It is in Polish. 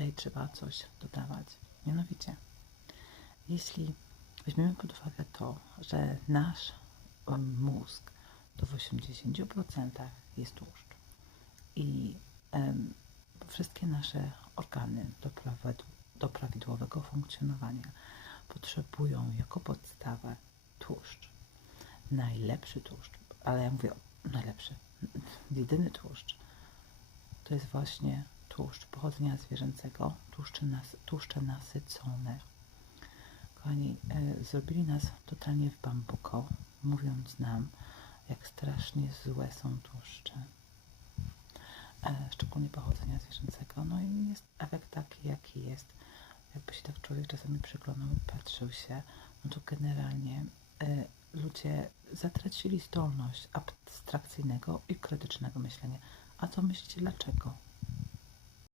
tutaj trzeba coś dodawać. Mianowicie, jeśli weźmiemy pod uwagę to, że nasz mózg w 80% jest tłuszcz i wszystkie nasze organy do, do prawidłowego funkcjonowania potrzebują jako podstawę tłuszcz. Najlepszy tłuszcz, ale ja mówię najlepszy, jedyny tłuszcz, to jest właśnie tłuszcz pochodzenia zwierzęcego, tłuszcze, nas, tłuszcze nasycone. Kochani, e, zrobili nas totalnie w bambuko, mówiąc nam, jak strasznie złe są tłuszcze. E, szczególnie pochodzenia zwierzęcego. No i jest efekt taki, jaki jest. Jakby się tak człowiek czasami przyglądał i patrzył się, no to generalnie e, ludzie zatracili zdolność abstrakcyjnego i krytycznego myślenia. A co myślicie, dlaczego?